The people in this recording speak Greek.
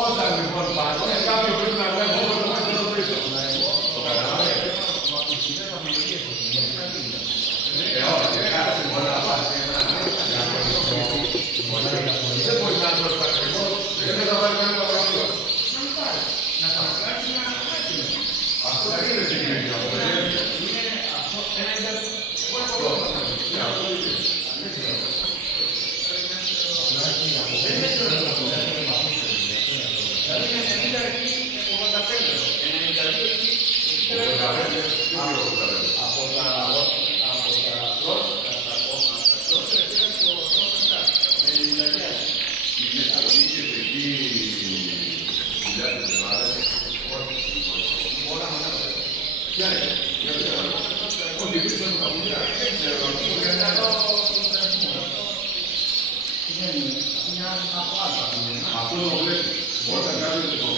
Όταν λοιπόν πάνε, κάποιο πρέπει να βγάλει το πρώτο μάτι το τρίτο. Το καταλαβαίνετε. Όχι, κάτσε μπορεί να πάρει ένα. Δεν μπορεί να είναι το ακριβώ, δεν θα βάλει κανένα βαθμό. Αυτό δεν είναι συγκεκριμένο. Αυτό το βλέπεις. Όταν κάνεις